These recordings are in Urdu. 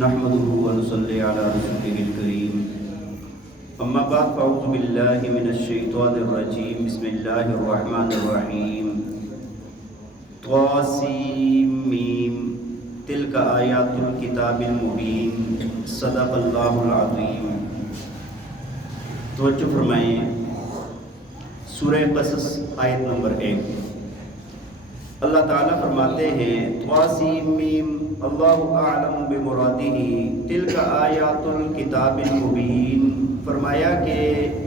نحمده ونصلي على رسوله الكريم اما بعد فاعوذ بالله من الشيطان الرجيم بسم الله الرحمن الرحيم طاسيم تلك آيات الكتاب المبين صدق اللہ العظیم۔ توجہ فرمائیں، سورہ قصص آیت نمبر 1۔ اللہ تعالیٰ فرماتے ہیں طاسیم اللہ اعلم بمرادہ تلک آیات الکتاب المبین، فرمایا کہ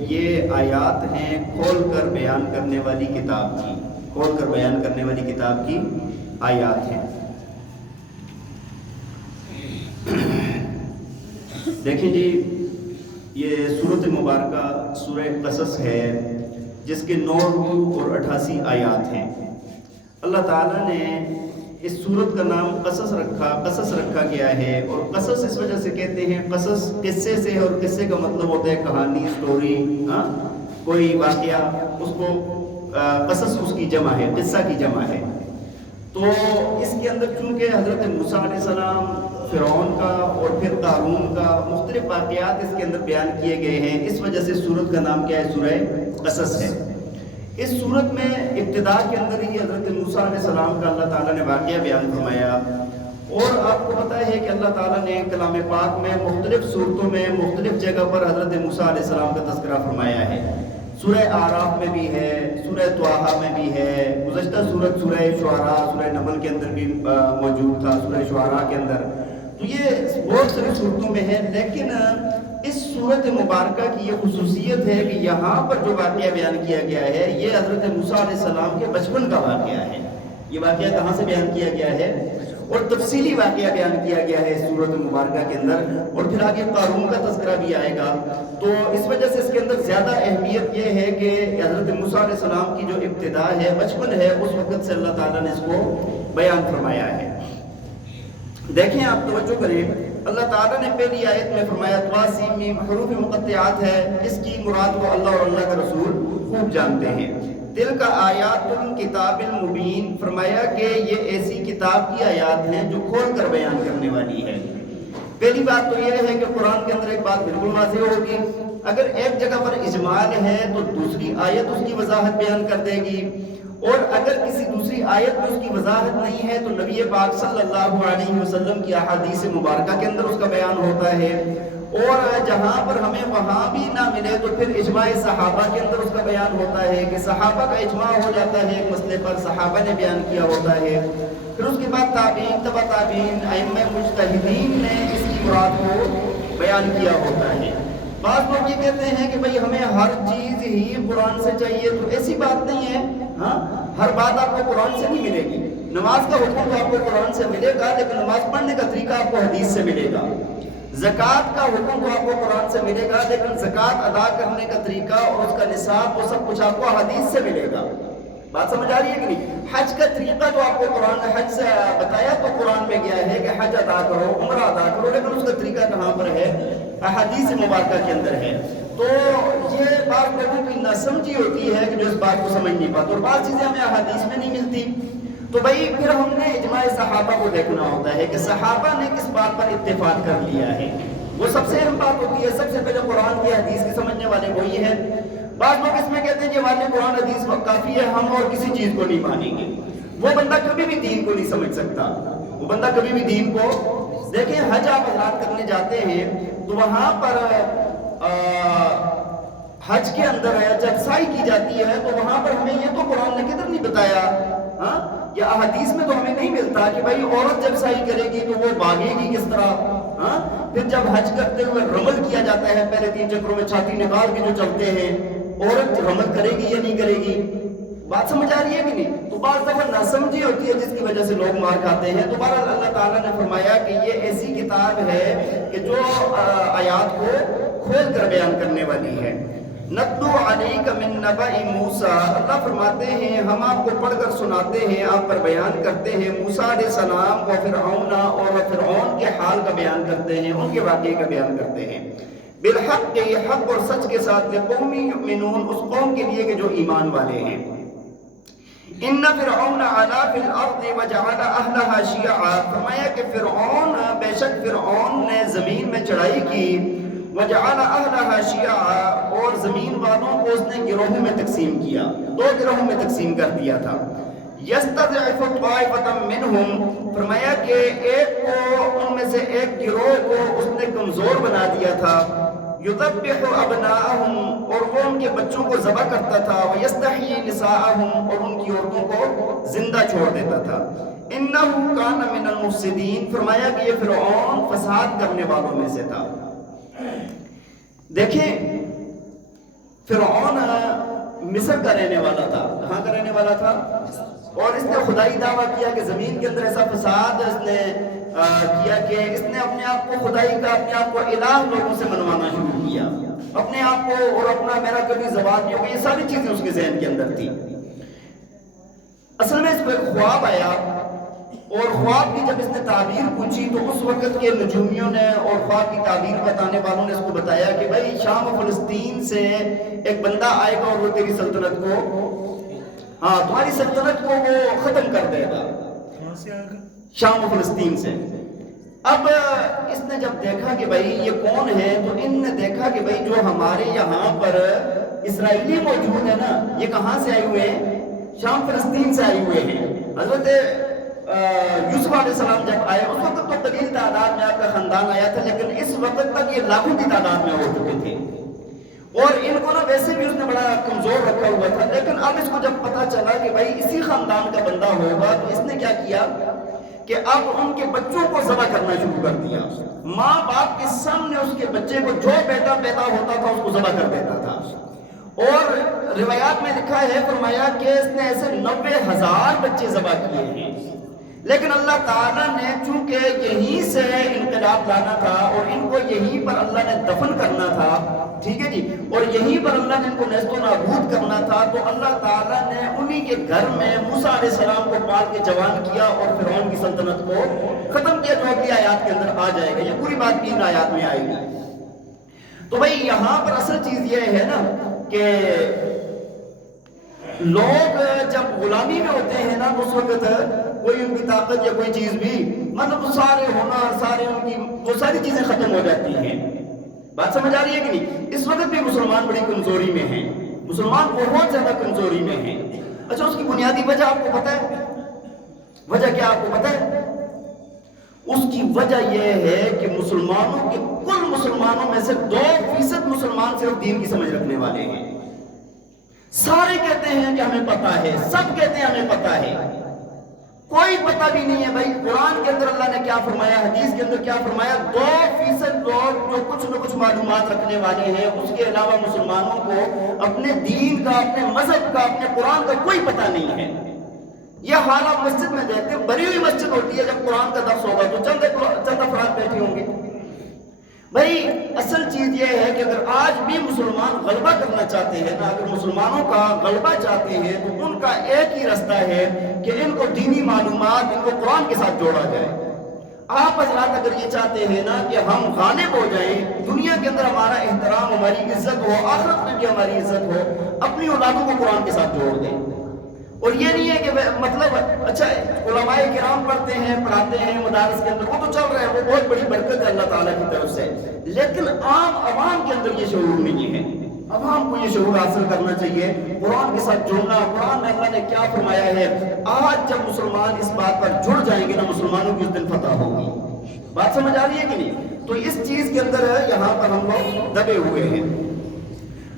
یہ آیات ہیں کھول کر بیان کرنے والی کتاب کی، کھول کر بیان کرنے والی کتاب کی آیات ہیں۔ دیکھیں جی، یہ سورۃ مبارکہ سورہ قصص ہے جس کے 9 رکوع اور 88 آیات ہیں۔ اللہ تعالیٰ نے اس سورت کا نام قصص رکھا گیا ہے، اور قصص اس وجہ سے کہتے ہیں، قصص قصے سے، اور قصے کا مطلب ہوتا ہے کہانی، سٹوری، کوئی واقعہ، اس کو قصص اس کی جمع ہے، قصہ کی جمع ہے۔ تو اس کے اندر چونکہ حضرت موسیٰ علیہ السلام، فرعون کا اور پھر قارون کا مختلف واقعات اس کے اندر بیان کیے گئے ہیں، اس وجہ سے سورت کا نام کیا ہے؟ سورہ قصص ہے۔ اس سورت میں ابتدا کے اندر ہی حضرت موسیٰ علیہ السلام کا اللہ تعالیٰ نے واقعہ بیان فرمایا، اور آپ کو پتہ ہے کہ اللہ تعالیٰ نے کلام پاک میں مختلف صورتوں میں مختلف جگہ پر حضرت موسیٰ علیہ السلام کا تذکرہ فرمایا ہے۔ سورہ اعراف میں بھی ہے، سورہ طٰہٰ میں بھی ہے، گزشتہ سورت سورہ شعراء، سورہ نمل کے اندر بھی موجود تھا، سورہ شعراء کے اندر، تو یہ بہت ساری صورتوں میں ہے۔ لیکن اس سورت مبارکہ کی یہ خصوصیت ہے کہ یہاں پر جو واقعہ بیان کیا گیا ہے یہ حضرت موسیٰ علیہ السلام کے بچپن کا واقعہ ہے۔ یہ واقعہ کہاں سے بیان کیا گیا ہے؟ اور تفصیلی واقعہ بیان کیا گیا ہے اس سورت مبارکہ کے اندر، اور پھر آگے قارون کا تذکرہ بھی آئے گا۔ تو اس وجہ سے اس کے اندر زیادہ اہمیت یہ ہے کہ حضرت موسیٰ علیہ السلام کی جو ابتدا ہے، بچپن ہے، اس وقت سے اللہ تعالیٰ نے اس کو بیان فرمایا ہے۔ دیکھیں، آپ توجہ کریں، اللہ تعالیٰ نے پہلی آیت میں فرمایا طاسیم، حروف مقطعات ہے، اس کی مراد کو اللہ اور اللہ کے رسول خوب جانتے ہیں۔ تلک آیات الکتاب المبین، فرمایا کہ یہ ایسی کتاب کی آیات ہیں جو کھول کر بیان کرنے والی ہے۔ پہلی بات تو یہ ہے کہ قرآن کے اندر ایک بات بالکل واضح ہوگی، اگر ایک جگہ پر اجمال ہے تو دوسری آیت اس کی وضاحت بیان کر دے گی، اور اگر کسی دوسری آیت میں اس کی وضاحت نہیں ہے تو نبی پاک صلی اللہ علیہ وسلم کی احادیث مبارکہ کے اندر اس کا بیان ہوتا ہے، اور جہاں پر ہمیں وہاں بھی نہ ملے تو پھر اجماع صحابہ کے اندر اس کا بیان ہوتا ہے کہ صحابہ کا اجماع ہو جاتا ہے ایک مسئلے پر، صحابہ نے بیان کیا ہوتا ہے، پھر اس کے بعد تابعین، تبع تابعین، ائمہ مجتہدین نے اس کی مراد کو بیان کیا ہوتا ہے۔ بعض لوگ یہ کہتے ہیں کہ بھئی ہمیں ہر چیز ہی قرآن سے چاہیے، تو ایسی بات نہیں ہے۔ ہر بات آپ کو قرآن سے نہیں ملے گی۔ نماز کا حکم تو آپ کو قرآن سے ملے گا، لیکن نماز پڑھنے کا طریقہ آپ کو حدیث سے ملے گا۔ زکوٰۃ کا حکم تو آپ کو قرآن سے ملے گا، لیکن زکوٰۃ ادا کرنے کا طریقہ اور اس کا نصاب، وہ سب کچھ آپ کو حدیث سے ملے گا۔ بات سمجھ آ رہی ہے کہ نہیں؟ حج کا طریقہ تو آپ کو قرآن نے حج سے بتایا تو قرآن میں گیا ہے کہ حج ادا کرو، عمرہ ادا کرو، لیکن اس کا طریقہ کہاں پر ہے؟ احادیث مبارکہ کے اندر ہے۔ تو یہ بات لوگوں کی ناسمجھی ہوتی ہے کہ جو اس بات کو سمجھ نہیں پاتے، اور بعض چیزیں ہمیں احادیث میں نہیں ملتی، تو بھائی پھر ہم نے اجماع صحابہ کو دیکھنا ہوتا ہے کہ صحابہ نے کس بات پر اتفاق کر لیا ہے۔ وہ سب سے اہم بات ہوتی ہے، سب سے پہلے قرآن کی حدیث کے سمجھنے والے وہی ہے۔ بعض لوگ اس میں کہتے ہیں کہ ہمارے قرآن حدیث کافی ہے، ہم اور کسی چیز کو نہیں مانیں گے۔ وہ بندہ کبھی بھی دین کو نہیں سمجھ سکتا، وہ بندہ کبھی بھی دین کو، دیکھیں حج آپ حضرات کرنے جاتے ہیں تو وہاں پر حج کے اندر جب سعی کی جاتی ہے تو وہاں پر ہمیں یہ تو قرآن نے کدھر نہیں بتایا، یا احادیث میں تو ہمیں نہیں ملتا کہ بھائی عورت جب سعی کرے گی تو وہ بھاگے گی کس طرح۔ پھر جب حج کرتے ہوئے رمل کیا جاتا ہے، پہلے 3 چکروں میں چھاتی نکال کے جو چلتے ہیں، عورت رمل کرے گی یا نہیں کرے گی؟ بات سمجھ آ رہی ہے کہ نہیں؟ تو بعض دفعہ ناسمجھی ہوتی ہے جس کی وجہ سے لوگ مار کھاتے ہیں۔ تو بہرحال اللہ تعالیٰ نے فرمایا کہ یہ ایسی کتاب ہے کہ جو آیات کو کھول کر بیان کرنے والی ہے۔ نتلو علیک من نبأ موسیٰ، اللہ فرماتے ہیں ہم آپ کو پڑھ کر سناتے ہیں، آپ پر بیان کرتے ہیں موسیٰ علیہ السلام و فرعون، اور فرعون کے حال کا بیان کرتے ہیں، ان کے واقعے کا بیان کرتے ہیں، بالحق، یہ حق اور سچ کے ساتھ، لقوم یؤمنون، اس قوم کے لیے کہ جو ایمان والے ہیں۔ ان فرعون علا فی الارض وجعل اہلہا شیعا، فرمایا کہ فرعون، بے شک فرعون نے زمین میں چڑھائی کی، وجعل اہلہا شیعا، اور زمین والوں کو اس نے گروہوں میں تقسیم کیا، دو گروہوں میں تقسیم کر دیا تھا۔ یستضعف طائفۃ منہم، فرمایا کہ ایک کو، ان میں سے ایک گروہ کو اس نے کمزور بنا دیا تھا، یذبح ابناءہم، اور وہ ان کے بچوں کو ذبح کرتا تھا، ویستحیی نساءہم، اور ان کی عورتوں کو زندہ چھوڑ دیتا تھا۔ انہ کان من المفسدین، فرمایا کہ یہ فرعون فساد کرنے والوں میں سے تھا۔ دیکھیں فرعون مصر کا رہنے والا تھا، کہاں کا رہنے والا تھا؟ اور اس نے خدائی دعویٰ کیا کہ زمین کے اندر ایسا فساد اس نے کیا کہ اس نے اپنے آپ کو خدائی کا، اپنے آپ کو الہ لوگوں سے منوانا شروع کیا، اپنے آپ کو، اور اپنا میرا کبھی زوال نہیں ہوگا، یہ ساری چیزیں اس کے ذہن کے اندر تھی۔ اصل میں اس کو ایک خواب آیا، اور خواب کی جب اس نے تعبیر پوچھی تو اس وقت کے نجومیوں نے اور خواب کی تعبیر بتانے والوں نے اس کو بتایا کہ بھائی شام و فلسطین سے ایک بندہ آئے گا اور وہ تیری سلطنت کو، ہاں تمہاری سلطنت کو وہ ختم کر دے گا۔ کہاں سے آئے گا؟ شام و فلسطین سے۔ اب اس نے جب دیکھا کہ بھائی یہ کون ہے، تو ان نے دیکھا کہ بھائی جو ہمارے یہاں پر اسرائیلی موجود ہے نا، یہ کہاں سے آئے ہوئے ہیں؟ شام فلسطین سے آئے ہوئے ہیں۔ حضرت یوسف علیہ السلام جب آئے اس وقت تو قلیل تعداد میں آپ کا خاندان آیا تھا، لیکن اس وقت تک یہ لاکھوں کی تعداد میں ہو چکے تھے، اور ان کو نا ویسے بھی اس نے بڑا کمزور رکھا ہوا تھا۔ لیکن اب اس کو جب پتا چلا کہ بھائی اسی خاندان کا بندہ ہوگا، تو اس نے کیا کیا کہ اب ان کے بچوں کو ذبح کرنا شروع کر دیا۔ ماں باپ کے سامنے اس کے بچے کو، جو بیٹا پیدا ہوتا تھا اس کو ذبح کر دیتا تھا۔ اور روایات میں لکھا ہے، فرمایا کہ اس نے ایسے 90,000 بچے ذبح کیے ہیں۔ لیکن اللہ تعالیٰ نے چونکہ یہیں سے انقلاب لانا تھا اور ان کو یہیں پر اللہ نے دفن کرنا تھا، ٹھیک ہے جی، اور یہیں پر اللہ نے ان کو نیست و نابود کرنا تھا، تو اللہ تعالیٰ نے انہی کے گھر میں موسیٰ علیہ السلام کو پال کے جوان کیا اور فرعون کی سلطنت کو ختم کیا، جو اگلی آیات کے اندر آ جائے گا۔ یہ پوری بات 3 آیات میں آئے گی۔ تو بھائی یہاں پر اصل چیز یہ ہے نا کہ لوگ جب غلامی میں ہوتے ہیں نا، تو اس وقت کوئی ان کی طاقت یا کوئی چیز بھی، مطلب سارے ہنر، سارے ان کی وہ ساری چیزیں ختم ہو جاتی ہیں۔ بات سمجھ آ رہی ہے کہ نہیں؟ اس وقت بھی مسلمان بڑی کمزوری میں ہیں، مسلمان بہت زیادہ کمزوری میں ہیں۔ اچھا اس کی بنیادی وجہ آپ کو پتہ ہے؟ وجہ کیا آپ کو پتہ ہے؟ اس کی وجہ یہ ہے کہ مسلمانوں کے کل مسلمانوں میں سے 2% مسلمان صرف دین کی سمجھ رکھنے والے ہیں۔ سارے کہتے ہیں کہ ہمیں پتہ ہے، سب کہتے ہیں ہمیں پتہ ہے، کوئی پتہ بھی نہیں ہے۔ بھائی قرآن کے اندر اللہ نے کیا فرمایا، حدیث کے اندر کیا فرمایا؟ 2% لوگ جو کچھ نہ کچھ معلومات رکھنے والے ہیں، اس کے علاوہ مسلمانوں کو اپنے دین کا، اپنے مذہب کا، اپنے قرآن کا کوئی پتہ نہیں ہے۔ یہ حال آپ مسجد میں دیکھتے ہیں، بڑی ہوئی مسجد ہوتی ہے، جب قرآن کا درس ہوگا تو چند افراد بیٹھے ہوں گے۔ بھائی اصل چیز یہ ہے کہ اگر آج بھی مسلمان غلبہ کرنا چاہتے ہیں نا، اگر مسلمانوں کا غلبہ چاہتے ہیں، تو ان کا ایک ہی راستہ ہے کہ ان کو دینی معلومات، ان کو قرآن کے ساتھ جوڑا جائے۔ آپ حضرات اگر یہ چاہتے ہیں نا کہ ہم غالب ہو جائیں، دنیا کے اندر ہمارا احترام، ہماری عزت ہو، آخرت میں بھی ہماری عزت ہو، اپنی اولادوں کو قرآن کے ساتھ جوڑ دیں۔ اور یہ نہیں ہے کہ مطلب اچھا علماء کرام پڑھتے ہیں، پڑھاتے ہیں مدارس کے اندر، وہ تو چل رہا ہے، وہ بہت بڑی برکت ہے اللہ تعالیٰ کی طرف سے، لیکن عام عوام کے اندر یہ شعور نہیں ہے۔ عوام کو یہ شعور حاصل کرنا چاہیے، قرآن کے ساتھ جڑنا۔ قرآن میں اللہ نے کیا فرمایا ہے؟ آج جب مسلمان اس بات پر جڑ جائیں گے نا، مسلمانوں کی اس دن فتح ہوگی۔ بات سمجھ آ رہی ہے کہ نہیں؟ تو اس چیز کے اندر یہاں پر ہم لوگ دبے ہوئے ہیں۔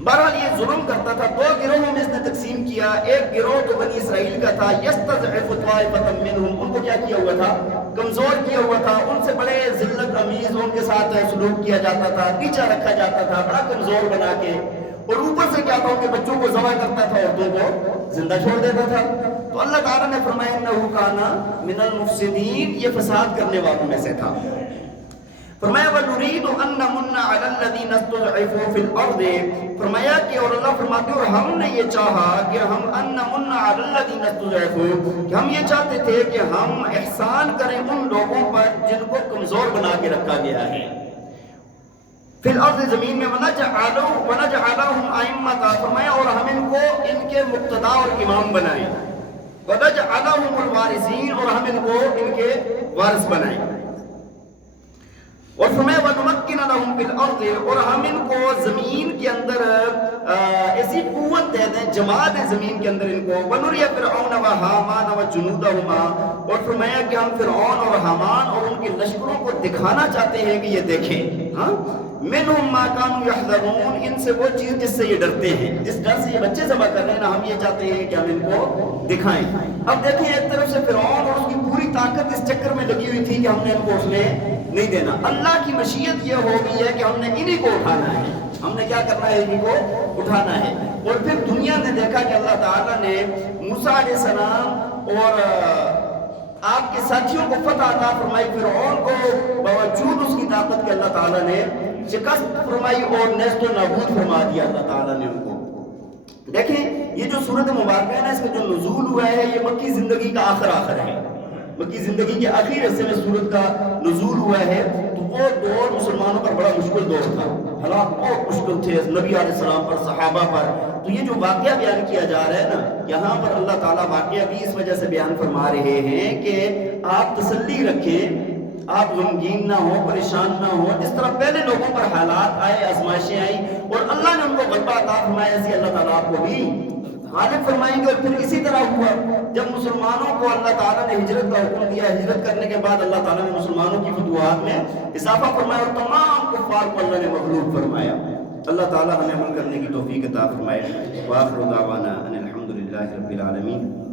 بہرحال یہ ظلم کرتا تھا، 2 گروہوں میں اس نے تقسیم کیا۔ ایک گروہ تو بنی اسرائیل کا تھا، یستضعف طائفۃ منہم، ان کو کیا کیا ہوا تھا؟ کمزور کیا ہوا تھا، ان سے بڑے ذلت امیز ان کے ساتھ سلوک کیا جاتا تھا، نیچا رکھا جاتا تھا، بڑا کمزور بنا کے، اور اوپر سے کیا تھا کہ بچوں کو ذبح کرتا تھا، عورتوں کو زندہ چھوڑ دیتا تھا۔ تو اللہ تعالیٰ نے فرمایا انہ کان من المفسدین، یہ فساد کرنے والوں میں سے تھا۔ فرمایا وَنُرِيدُ أَن نَّمُنَّ عَلَى الَّذِينَ اسْتُضْعِفُوا فِي الْأَرْضِ، فرمایا کہ اور اللہ فرماتے ہیں اور ہم نے یہ چاہا کہ ہم أَن نَّمُنَّ عَلَى الَّذِينَ اسْتُضْعِفُوا، کہ ہم یہ چاہتے تھے کہ ہم احسان کریں ان لوگوں پر جن کو کمزور بنا کے رکھا گیا ہے۔ فی الارض، زمین میں، وَنَجْعَلَهُمْ أَئِمَّةً، فرمایا اور ہم ان کو ان کے مقتدا اور امام بنائیں۔ وَنَجْعَلَهُمُ الْوَارِثِينَ، اور ہم ان کو ان کے وارث بنائیں. اور فرمایا وَنُمَكِّنَ لَهُمْ فِي الْأَرْضِ، اور ہم ان کو زمین کے اندر ایسی قوت دے دیں، جما دیں زمین کے اندر ان کو. وَنُرِيَ فِرْعَوْنَ وَحَامَانَ وَجُنُودَهُمَا، اور فرمایا کہ ہم فرعون اور حامان اور ان کے لشکروں کو دکھانا چاہتے ہیں کہ یہ دیکھیں. ہاں منہم ما کانوا یحذرون، ان سے وہ چیز جس سے یہ ڈرتے ہیں، جس ڈر سے یہ بچے ذبح کر رہے ہیں نا، ہم یہ چاہتے ہیں کہ ہم ان کو دکھائیں. اب دیکھیں ایک طرف سے فرعون اور اس کی پوری طاقت اس چکر میں لگی ہوئی تھی کہ ہم نے ان کو اس میں نہیں دینا. اللہ کی مشیت یہ ہو گئی ہے کہ ہم نے انہی کو اٹھانا ہے، ہم نے کیا کرنا ہے، انہی کو اٹھانا ہے. اور پھر دنیا نے دیکھا کہ اللہ تعالیٰ نے موسیٰ علیہ السلام اور آپ کے ساتھیوں کو فتح عطا فرمائی. فرعون کو باوجود اس کی طاقت کے اللہ تعالیٰ نے شکست فرمائی اور نیست و نابود فرما دیا اللہ تعالیٰ نے ان کو. دیکھیں یہ جو سورت مبارکہ ہے نا، اس کا جو نزول ہوا ہے یہ مکی زندگی کا آخر ہے، مکی زندگی کے آخری حصے میں سورت کا نزول ہوا ہے. تو وہ دور مسلمانوں کا بڑا مشکل دور تھا، حالات بہت مشکل تھے نبی علیہ السلام پر، صحابہ پر. تو یہ جو واقعہ بیان کیا جا رہا ہے نا، یہاں پر اللہ تعالیٰ واقعہ بھی اس وجہ سے بیان فرما رہے ہیں کہ آپ تسلی رکھیں، آپ غمگین نہ ہوں، پریشان نہ ہوں. جس طرح پہلے لوگوں پر حالات آئے، آزمائشیں آئیں اور اللہ نے ان کو غلبہ عطا فرمایا، ایسے اللہ تعالیٰ آپ کو بھی غالب فرمائیں گے. اور پھر اسی طرح ہوا جب مسلمانوں کو اللہ تعالیٰ نے ہجرت کا حکم دیا، ہجرت کرنے کے بعد اللہ تعالیٰ نے مسلمانوں کی فتوحات میں اضافہ فرمایا اور تمام کفار کو اللہ نے مغلوب فرمایا. اللہ تعالیٰ ہمیں عمل کرنے کی توفیق عطا فرمائے. وآخر دعوانا ان الحمد للہ رب العالمین.